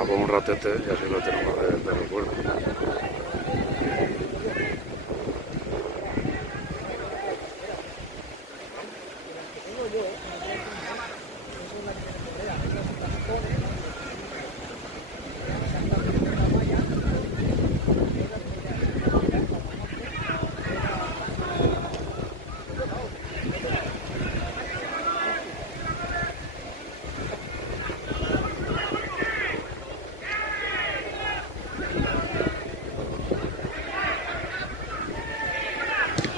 jugaba con un ratete y así lo tenemos de recuerdo.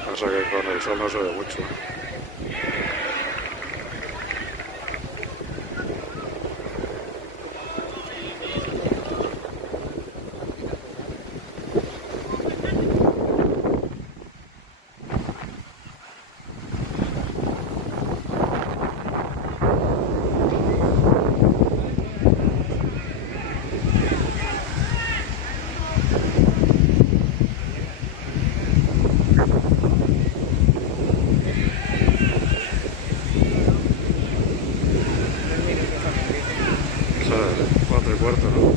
Pasa que con el sol no se ve mucho. O sea, 4:15, ¿no?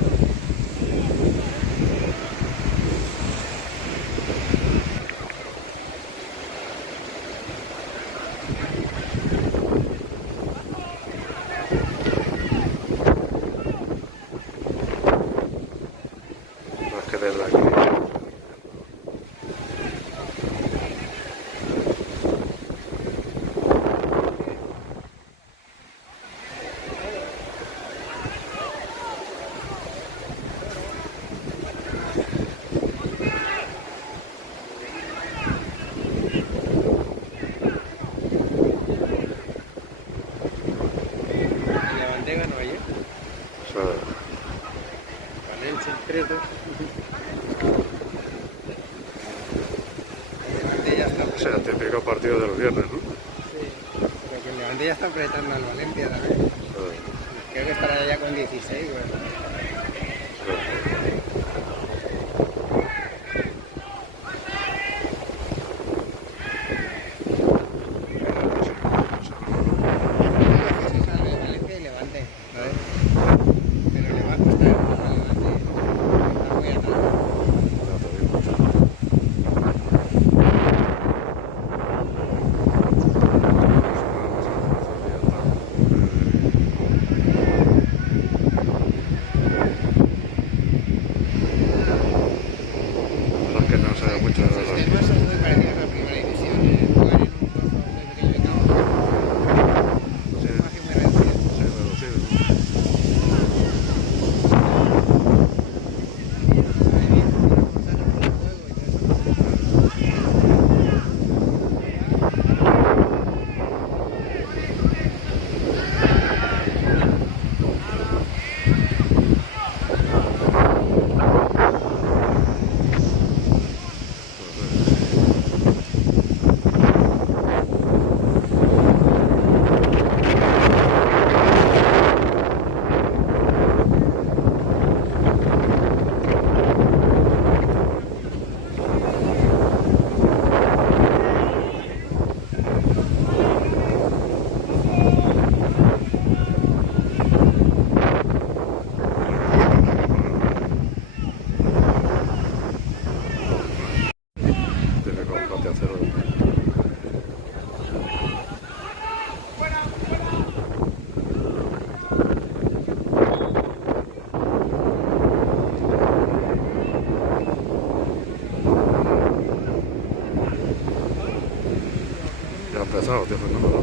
No es que desde aquí. Llega Nueva York, O sea, Valencia, 3-2. Levante ya está, o sea, típico partido del viernes, ¿no? sí, pero que el Levante ya está apretando al Valencia también. Creo que estará ya con 16, bueno. Si sale Valencia y Levante, ¿sabes? Pero le va a costar al Levante, está muy atrás. La verdad es que no sé mucho de Los los... sistemas son muy parecidos a la primera división, jugar en un trozo muy pequeño de campo, Sí, un margen muy reducido. sí, reducido, ¿no? Ahí viene para forzar el juego y todo eso. Típico empate a cero. Ya ha empezado, tío Fernando.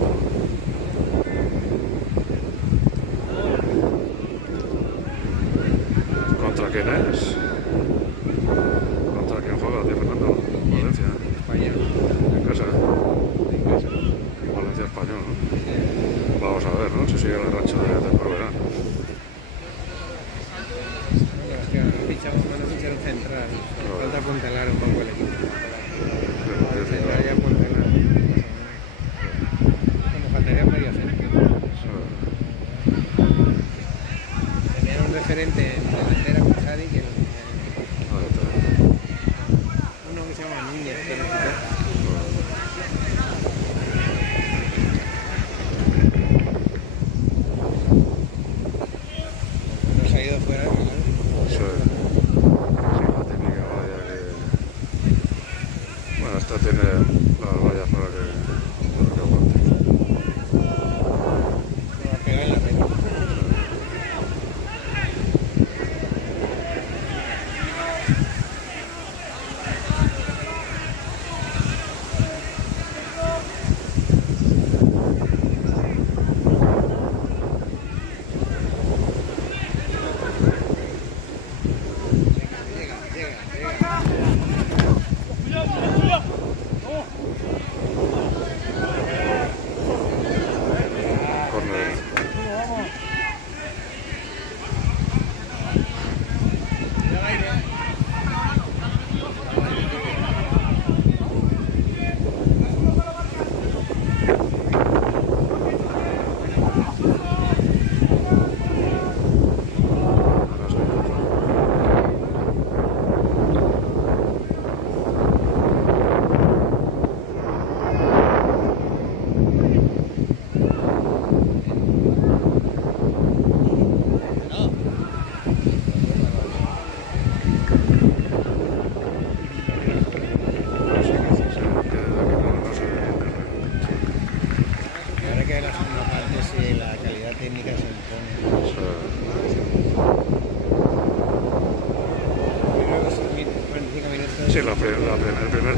¿Contra quién es? ¿Contra quién juega, tío Fernando? Valencia. Español. En casa. Valencia español, ¿no? Vamos a ver, ¿no? Si sigue la racha de Corberán. Hostia, van a fichar un central. Falta apuntalar un poco el equipo. Central y apuntalar. Como faltaría un medio centro. Tenían un referente en delantera con Sadi que uno que se llama Núñez, que no sé. Nos ha ido fuera, ¿no?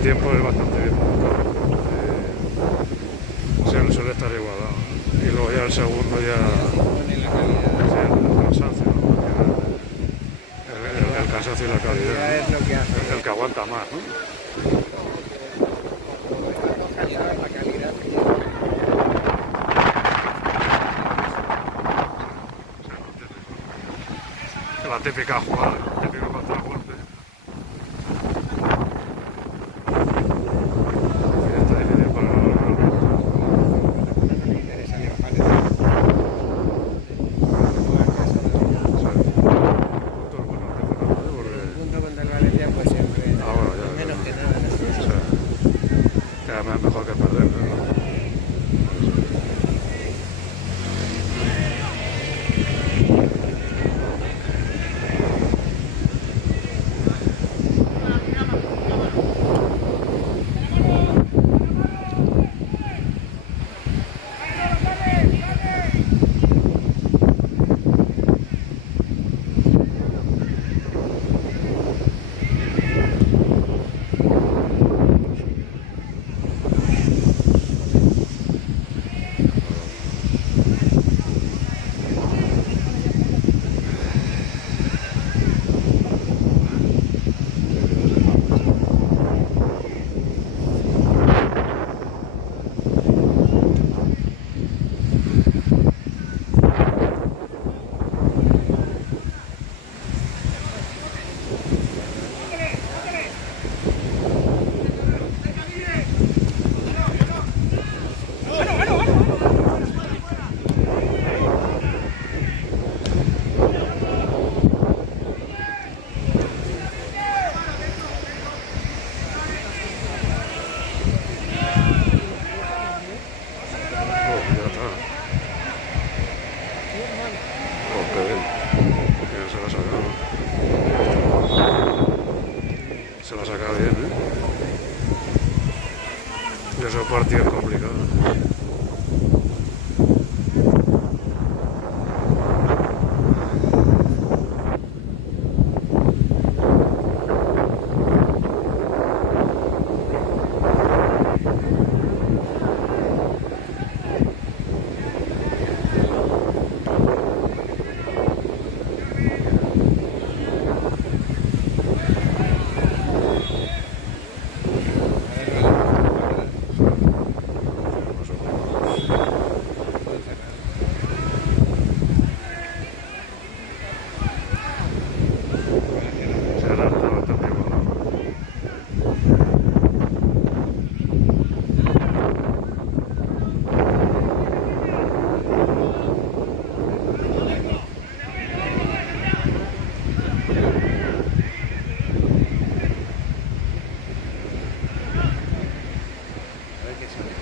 tiempo es bastante bien montado. Suele estar igualado. Y luego ya el segundo ya Pone la calidad. sí, el cansancio, ¿no? El cansancio y la La calidad calidad, es lo que hace. ¿no? El que aguanta más, ¿no? Como estas dos calidades, la calidad que La típica jugada, el típico contragolpe. Y está difícil para el no le interesa ni bajar de un punto contra el Valencia, pues siempre menos que nada. ¿No? mejor que perder, ¿no? Se la saca bien, ¿eh? Y ese partido es complicado.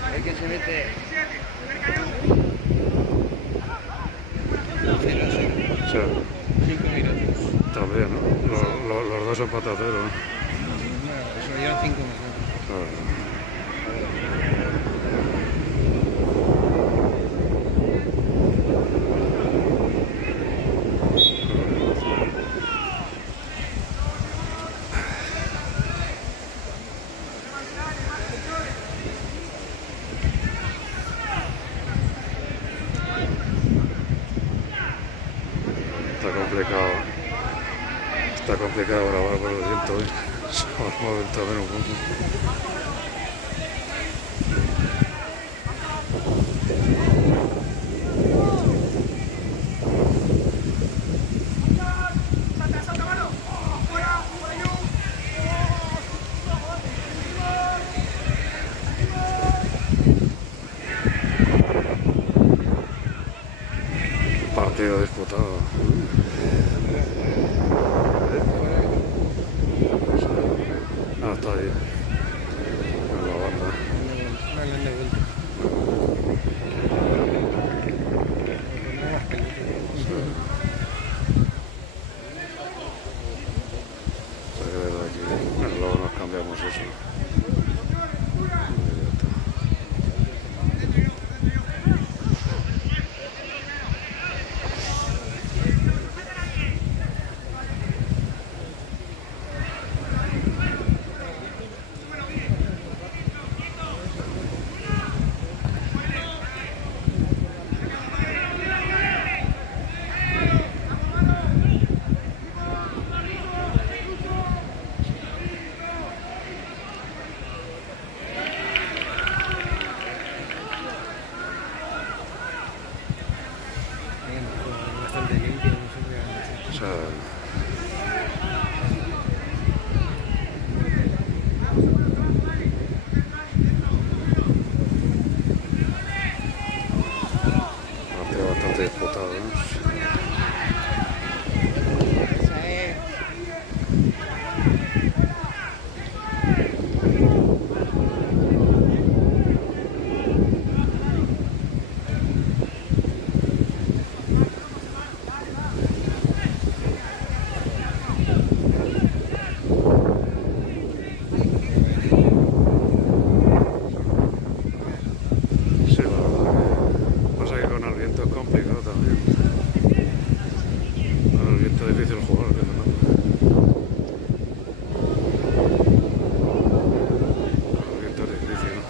A ver quién se mete. 0-0. Sí, 5 minutos. también, ¿no? Los dos son patateros, ¿no? Bueno, eso llevan 5 minutos. Está complicado grabar por el viento hoy. Se va a mover también un poco. Partido disputado. Ah, está ahí. sea, partido bastante disputado, ¿no? Esa es. Sí, la verdad que pasa que con el viento es complicado también. Con el viento es difícil jugar, que no. Con el viento es difícil, ¿no?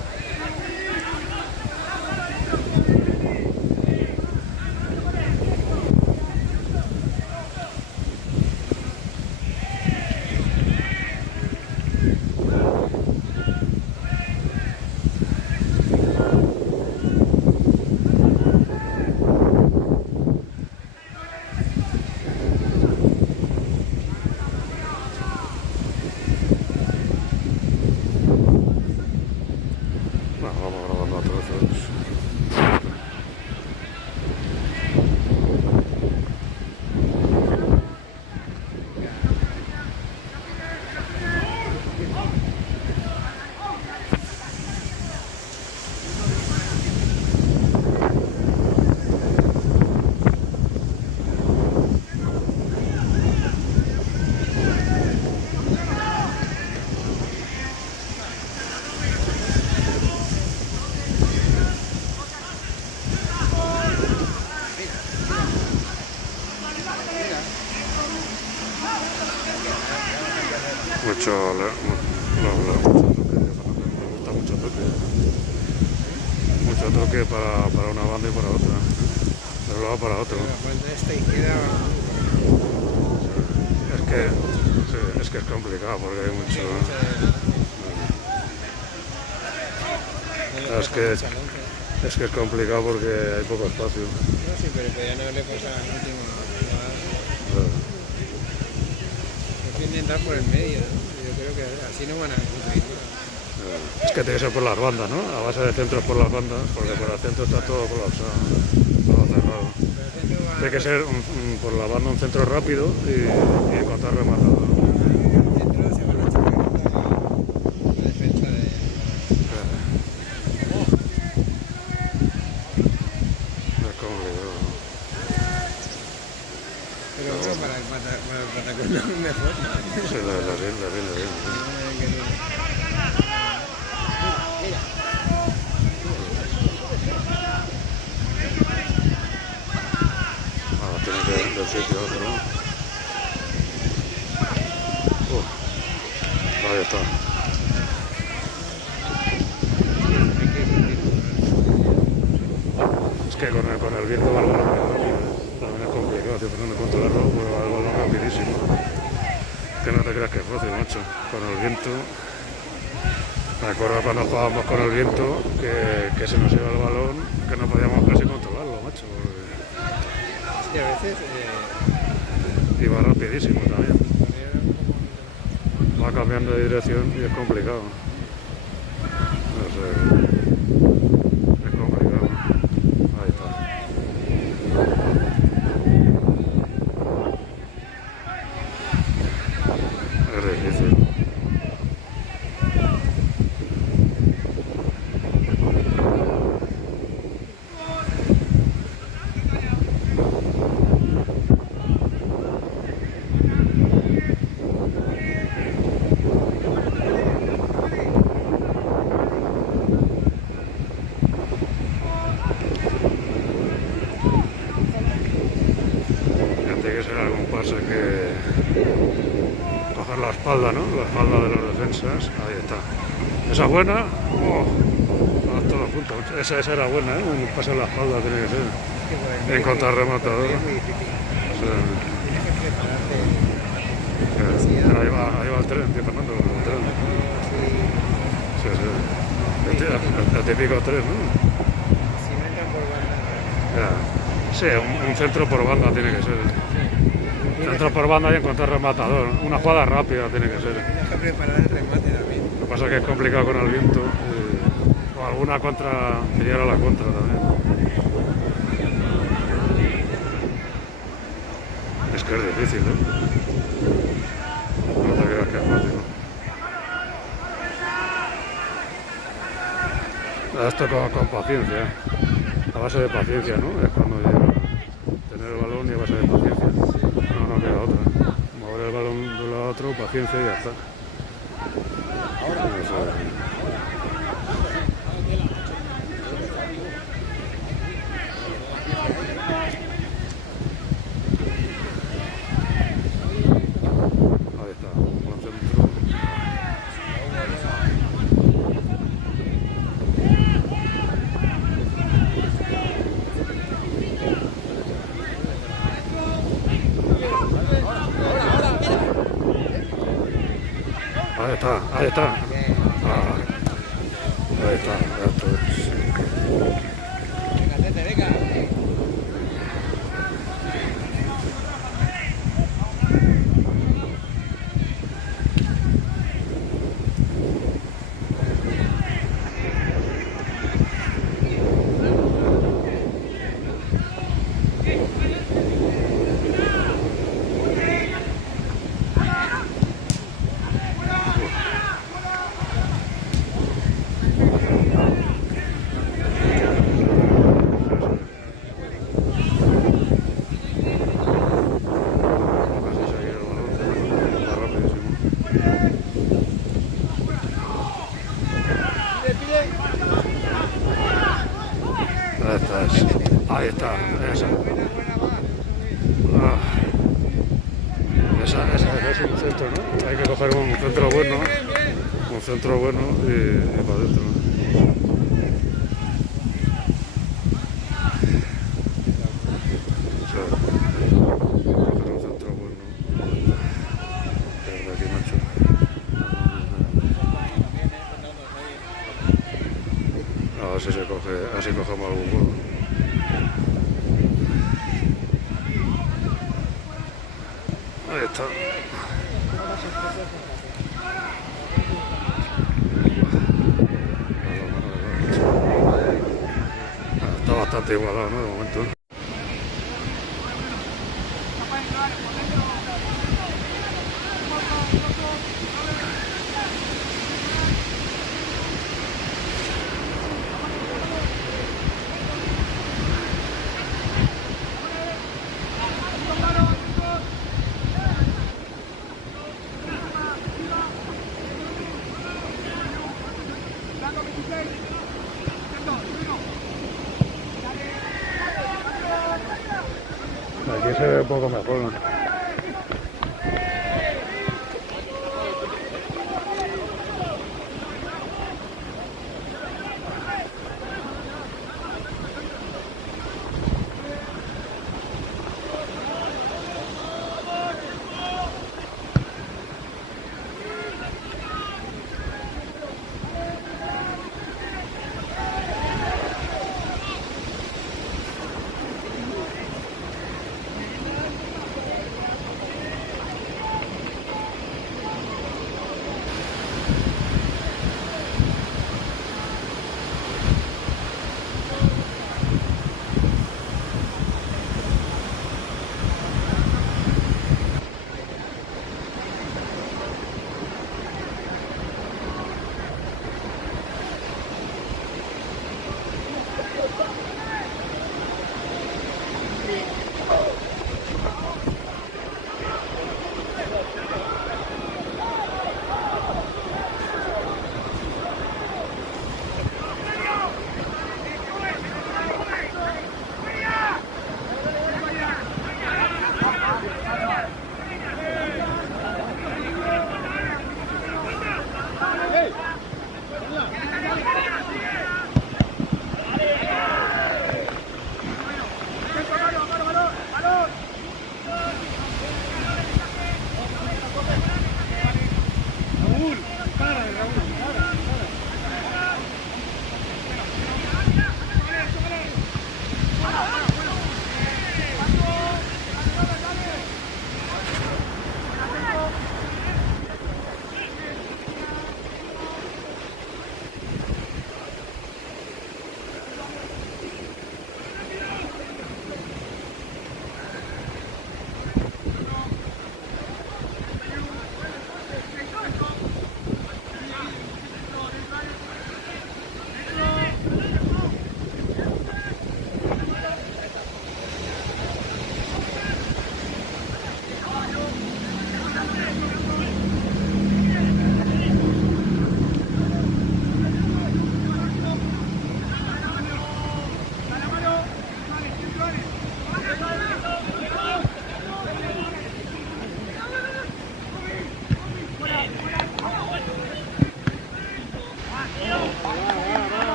Bueno, vamos grabando a trozos. Mucho, me gusta mucho toque. Mucho toque para una banda y para otra. De un lado para otro. Cuando esta izquierda. Es que, sí, es que es complicado porque hay mucho. Es que es complicado porque hay poco espacio. No, sí, pero ya no le pasa al último. Hay que intentar por el medio, ¿no? Yo creo que así no van a conseguir. Es que tiene que ser por las bandas, ¿no? A base de centros por las bandas, porque por el centro está todo colapsado, todo cerrado. Tiene que ser por la banda un centro rápido y encontrar rematado. El centro se van a chocar la defensa de. Es complicado. Pero bueno, para el Patacón no es mejor, ¿no? Sí, la bien. Mira. Tiene que ir de un sitio a otro, ¿no? Ahí está. Es que con el viento va el balón muy rápido, ¿eh? También es complicado, tío, Fernando, controlarlo, pues va el balón rapidísimo. Que no te creas que es fácil, macho. Con el viento. Me acuerdo cuando jugábamos con el viento que se nos iba el balón, que no podíamos casi controlarlo, macho. Y a veces. Iba rapidísimo también. Va cambiando de dirección y es complicado. No sé. Es complicado. Ahí está. Es difícil. Tiene que ser algún pase que coger la espalda, ¿no? La espalda de las defensas. Ahí está. Esa buena. Todo junto. Esa era buena, ¿eh? Un pase en la espalda tiene que ser. En contrarrematador. Es muy difícil. Tienes que prepararte. Ahí va el tren, tío Fernando. El tren. Sí. El típico tren, ¿no? Si no entran por banda. Ya. Sí, un centro por banda tiene que ser. entra por banda y encontrar rematador. Una jugada rápida tiene que ser. Tienes que preparar el remate también. Lo que pasa es que es complicado con el viento. O alguna contra, pillar a la contra también. Es que es difícil, ¿eh? No te creas que es fácil, ¿no? Esto con paciencia. A base de paciencia, ¿no? Es cuando llega. Tener el balón y a base de paciencia. No queda otra. Mover el balón de un lado a otro, paciencia y ya está. Eso es. Ahí está, buen centro. Ahí está, ahí está. Ah, ahí está, esto es. Venga, Tete, venga. Casi seguir el balón, está rapidísimo. Ahí está, esa. Ah, esa es un centro, ¿no? Hay que coger un centro bueno, y para adentro. O sea, coger un centro bueno. Desde aquí, macho. A ver si se coge, así cogemos algún gol. Ahí está. Está bastante igualado, ¿no? De momento. Aquí se ve un poco mejor, ¿no?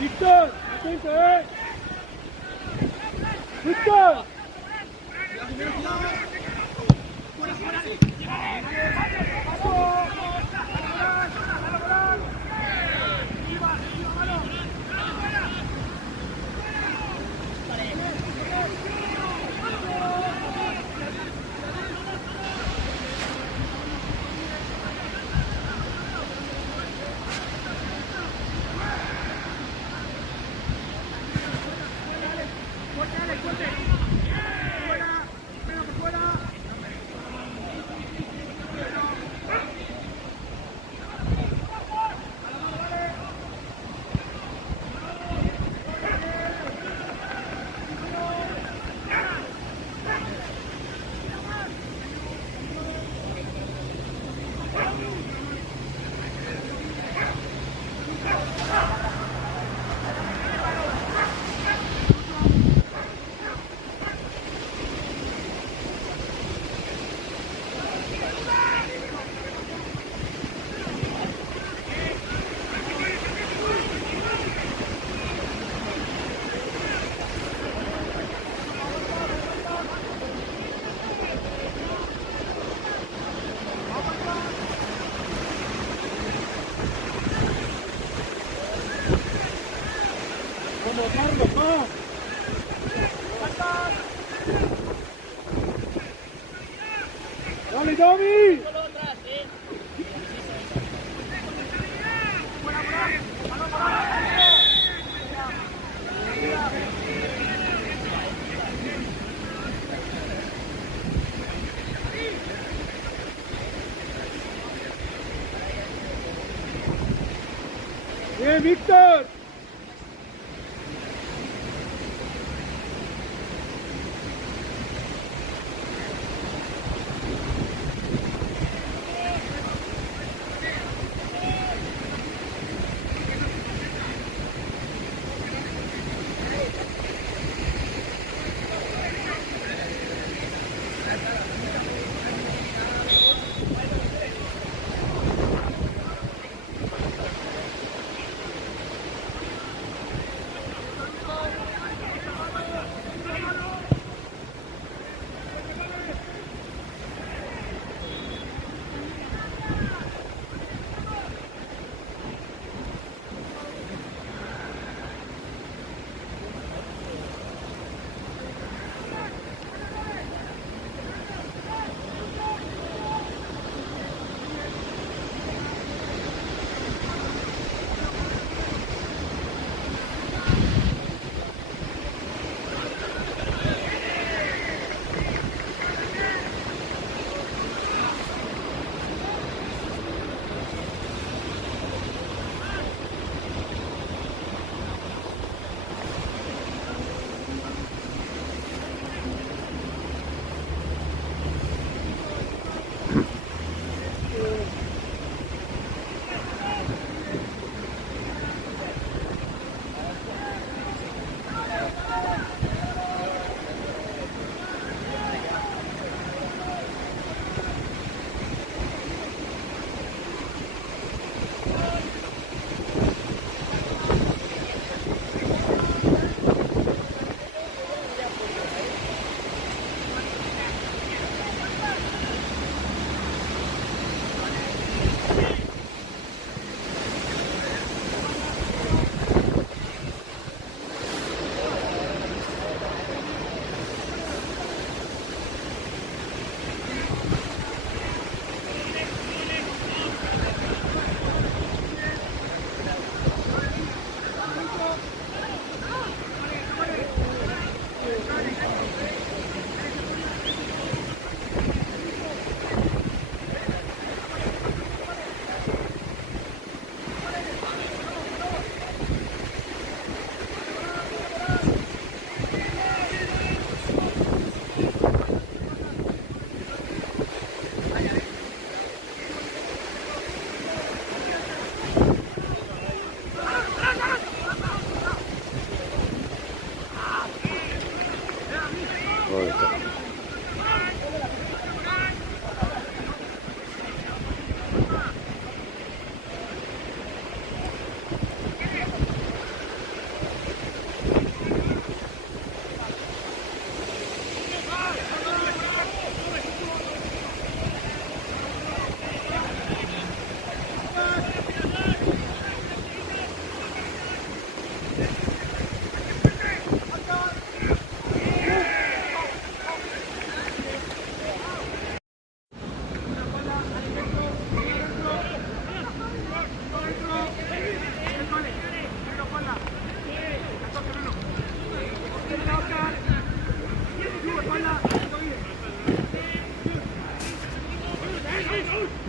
Víctor, atento, Víctor. Vamos, Carlos, vamos. Dale, Tommy. Bien, Víctor.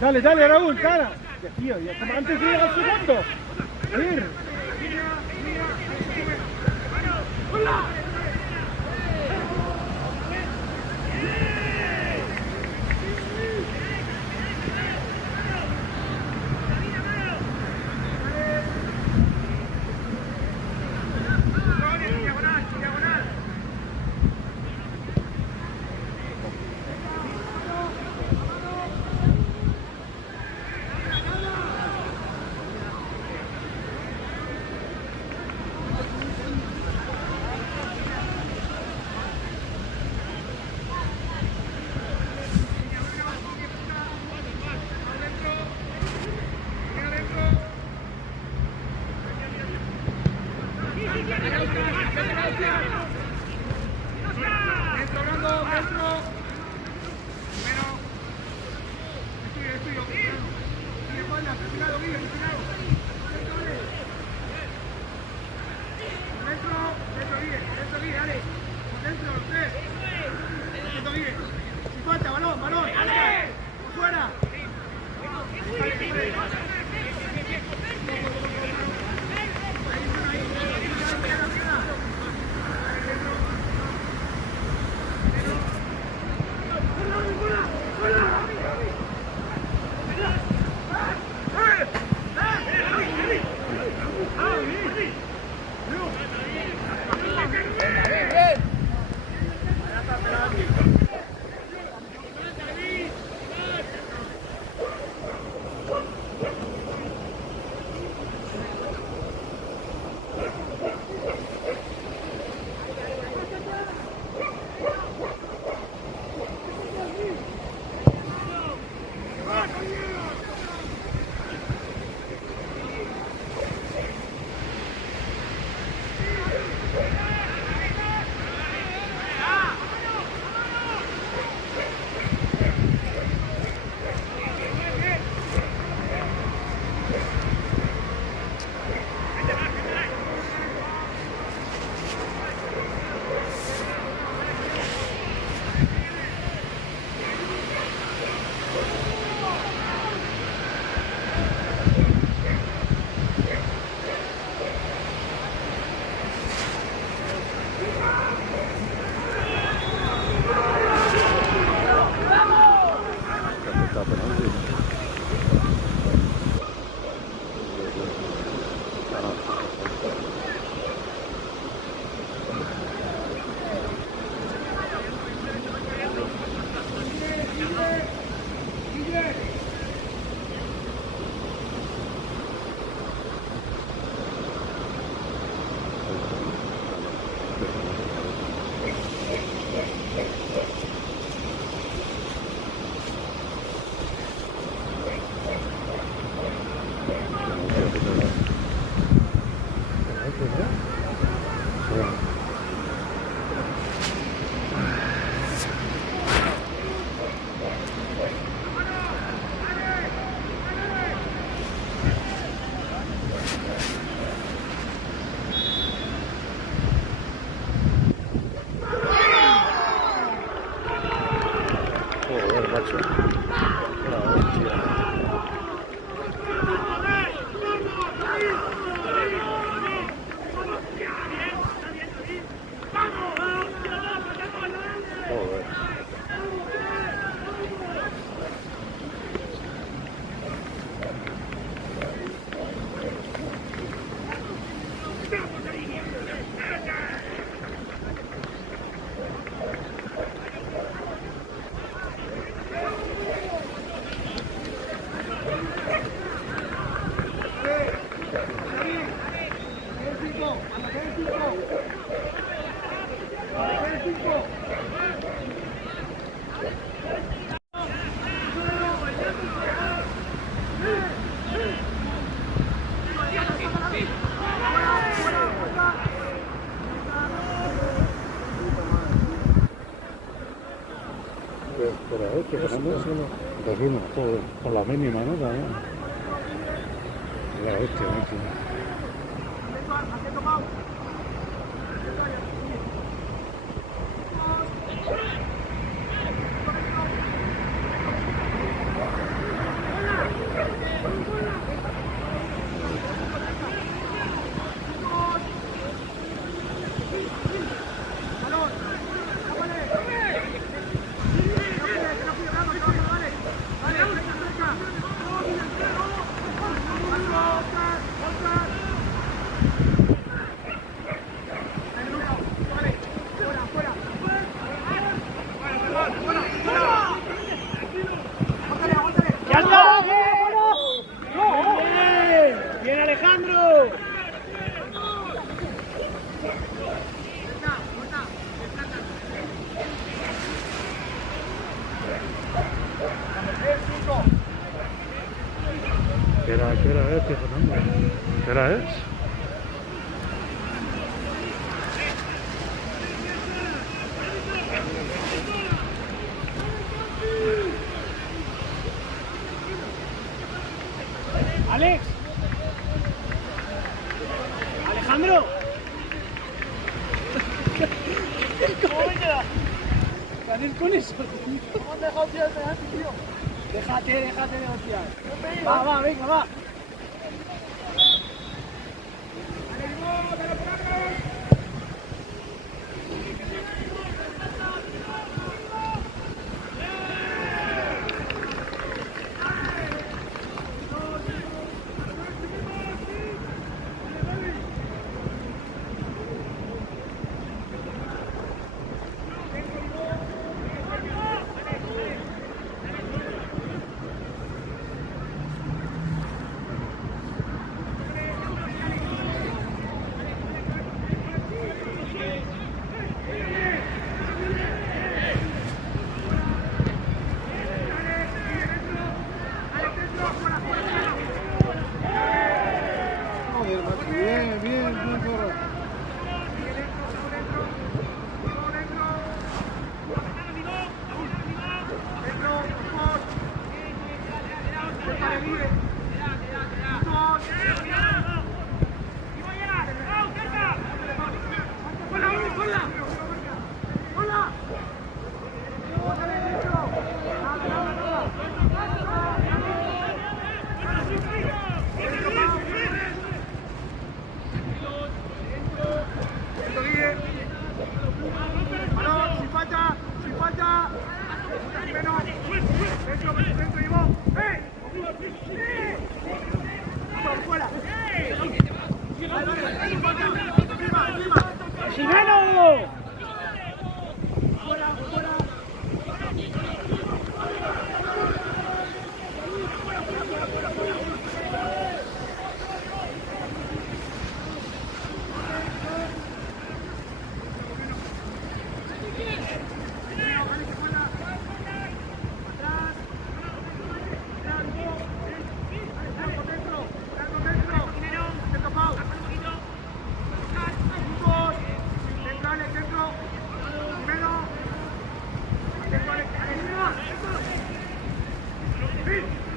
Dale, dale, Raúl, cara. Ya, tío, ya como antes de llegar al segundo. A ver. Pero que ganando solo 2-1, todo, con la mínima, ¿no? También. La hostia, máquina. ¿Qué hora es, tío Fernando? ¿Qué hora es? Alex. Alejandro. Coño. ¿Qué haces con eso, tío? ¿Cómo has dejado tirar delante, tío? Déjate negociar. Va, venga, va. Hey!